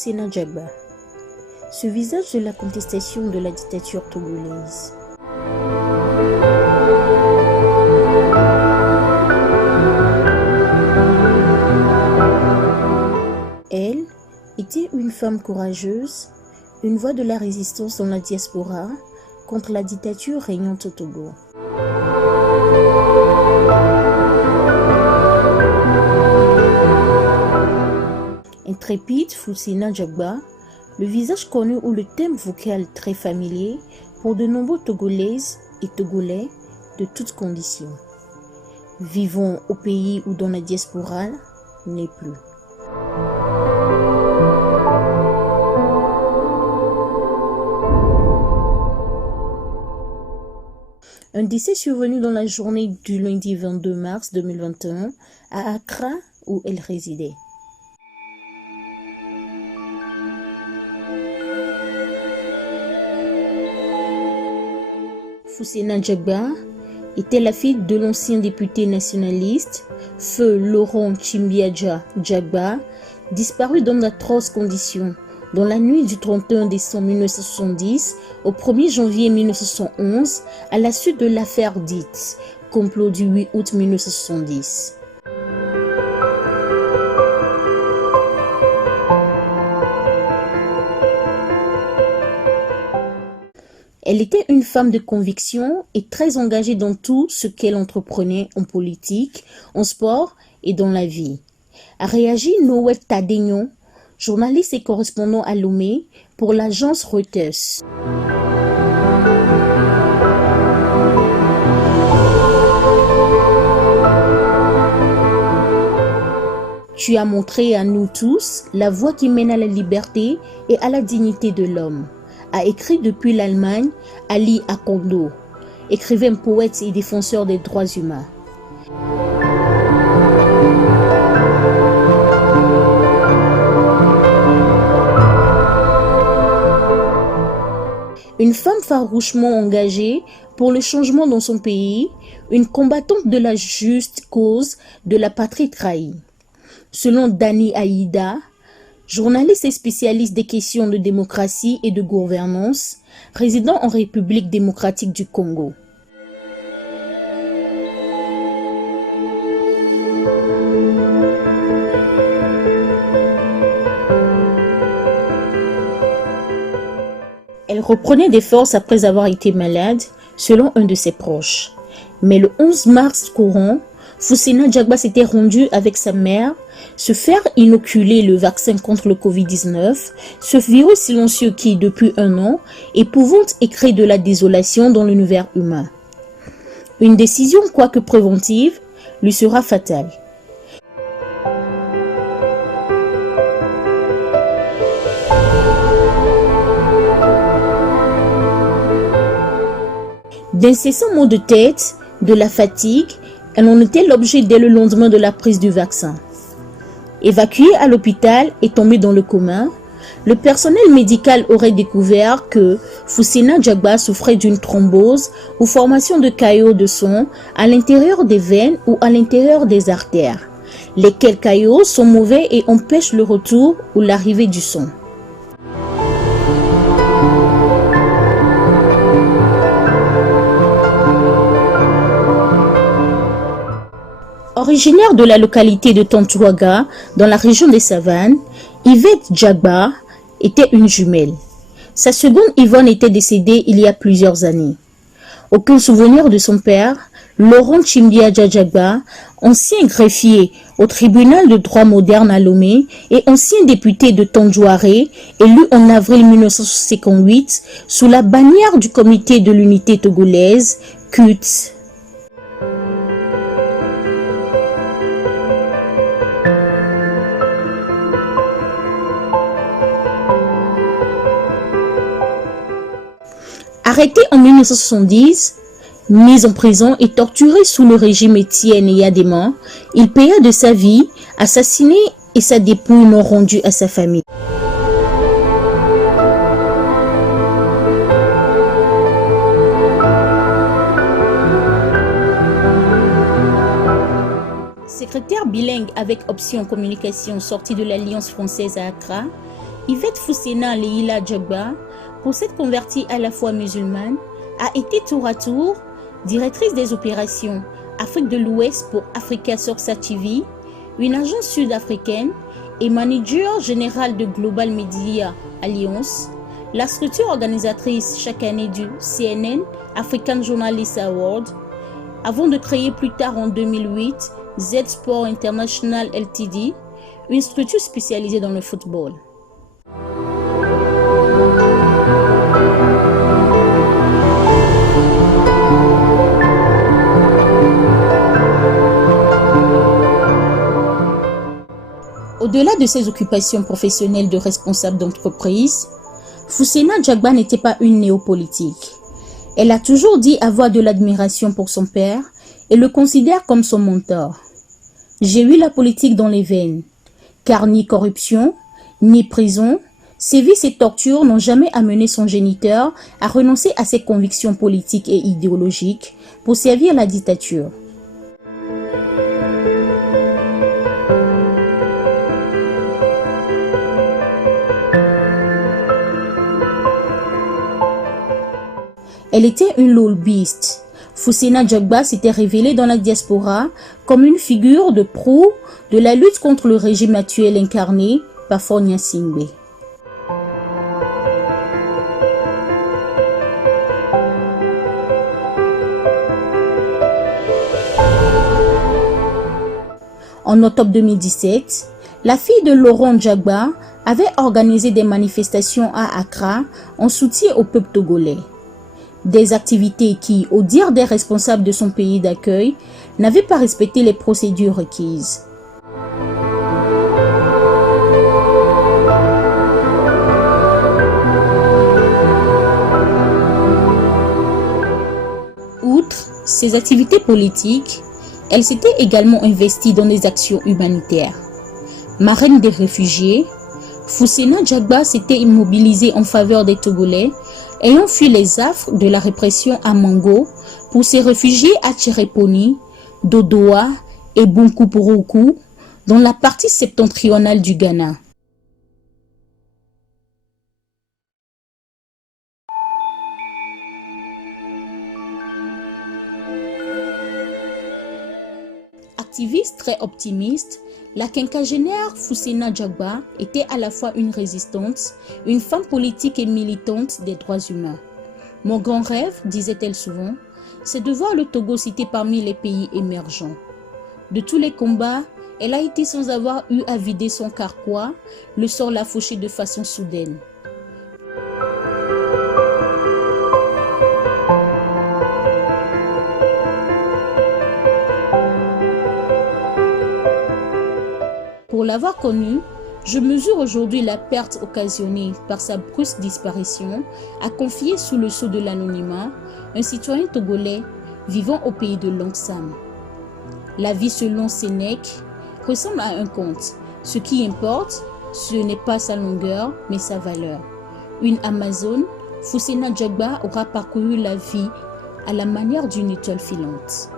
Foussena Djagba, ce visage de la contestation de la dictature togolaise. Elle était une femme courageuse, une voix de la résistance dans la diaspora contre la dictature régnante au Togo. Intrépide Foussena Djagba, le visage connu ou le thème vocal très familier pour de nombreux Togolaises et Togolais de toutes conditions. Vivant au pays ou dans la diaspora, n'est plus. Un décès survenu dans la journée du lundi 22 mars 2021 à Accra où elle résidait. Foussena Djagba était la fille de l'ancien député nationaliste, feu Laurent Chimbiadja Djagba, disparu dans d'atroces conditions dans la nuit du 31 décembre 1970 au 1er janvier 1971 à la suite de l'affaire dite complot du 8 août 1970. Elle était une femme de conviction et très engagée dans tout ce qu'elle entreprenait en politique, en sport et dans la vie. A réagi Noël Tadegnon, journaliste et correspondant à Lomé pour l'agence Reuters. Tu as montré à nous tous la voie qui mène à la liberté et à la dignité de l'homme, a écrit depuis l'Allemagne Ali Akondo, écrivain, poète et défenseur des droits humains. Une femme farouchement engagée pour le changement dans son pays, une combattante de la juste cause de la patrie trahie. Selon Dani Aïda, journaliste et spécialiste des questions de démocratie et de gouvernance, résident en République démocratique du Congo. Elle reprenait des forces après avoir été malade, selon un de ses proches. Mais le 11 mars courant, Foussena Djagba s'était rendue avec sa mère se faire inoculer le vaccin contre le Covid-19, ce virus silencieux qui, depuis un an, épouvante et crée de la désolation dans l'univers humain. Une décision, quoique préventive, lui sera fatale. D'incessants maux de tête, de la fatigue, elle en était l'objet dès le lendemain de la prise du vaccin. Évacuée à l'hôpital et tombée dans le coma, le personnel médical aurait découvert que Foussena Djagba souffrait d'une thrombose ou formation de caillots de sang à l'intérieur des veines ou à l'intérieur des artères, lesquels caillots sont mauvais et empêchent le retour ou l'arrivée du sang. Originaire de la localité de Tantuaga, dans la région des Savanes, Yvette Djagba était une jumelle. Sa seconde Yvonne était décédée il y a plusieurs années. Aucun souvenir de son père, Laurent Chimbiadja Djagba, ancien greffier au tribunal de droit moderne à Lomé et ancien député de Tandjouaré, élu en avril 1958 sous la bannière du Comité de l'unité togolaise, CUT. Arrêté en 1970, mis en prison et torturé sous le régime Étienne Yadema, il paya de sa vie, assassiné et sa dépouille non rendue à sa famille. Secrétaire bilingue avec option communication sorti de l'Alliance française à Accra, Yvette Foussena Leila Djagba, pour s'être convertie à la foi musulmane, a été tour à tour directrice des opérations Afrique de l'Ouest pour Africa Sorsa TV, une agence sud-africaine, et manager général de Global Media Alliance, la structure organisatrice chaque année du CNN African Journalist Award, avant de créer plus tard en 2008 Z Sport International Ltd, une structure spécialisée dans le football. Au-delà de ses occupations professionnelles de responsable d'entreprise, Foussena Djagba n'était pas une néopolitique. Elle a toujours dit avoir de l'admiration pour son père et le considère comme son mentor. J'ai eu la politique dans les veines, car ni corruption, ni prison, sévices et tortures n'ont jamais amené son géniteur à renoncer à ses convictions politiques et idéologiques pour servir la dictature. Elle était une lobbyiste. Foussena Djagba s'était révélée dans la diaspora comme une figure de proue de la lutte contre le régime actuel incarné par Faure Gnassingbé. En octobre 2017, la fille de Laurent Djagba avait organisé des manifestations à Accra en soutien au peuple togolais. Des activités qui, au dire des responsables de son pays d'accueil, n'avaient pas respecté les procédures requises. Outre ces activités politiques, elle s'était également investie dans des actions humanitaires. Marraine des réfugiés, Foussena Djagba s'était immobilisée en faveur des Togolais ayant fui les affres de la répression à Mango pour se réfugier à Tchéréponi, Dodoa et Bunkupouroukou, dans la partie septentrionale du Ghana. Activiste très optimiste, la quinquagénaire Foussena Djagba était à la fois une résistante, une femme politique et militante des droits humains. Mon grand rêve, disait-elle souvent, c'est de voir le Togo cité parmi les pays émergents. De tous les combats, elle a été sans avoir eu à vider son carquois, le sort l'a fauché de façon soudaine. Pour l'avoir connue, je mesure aujourd'hui la perte occasionnée par sa brusque disparition, à confier sous le sceau de l'anonymat un citoyen togolais vivant au pays de Langsam. La vie selon Sénèque ressemble à un conte. Ce qui importe, ce n'est pas sa longueur, mais sa valeur. Une Amazone, Foussena Djagba aura parcouru la vie à la manière d'une étoile filante.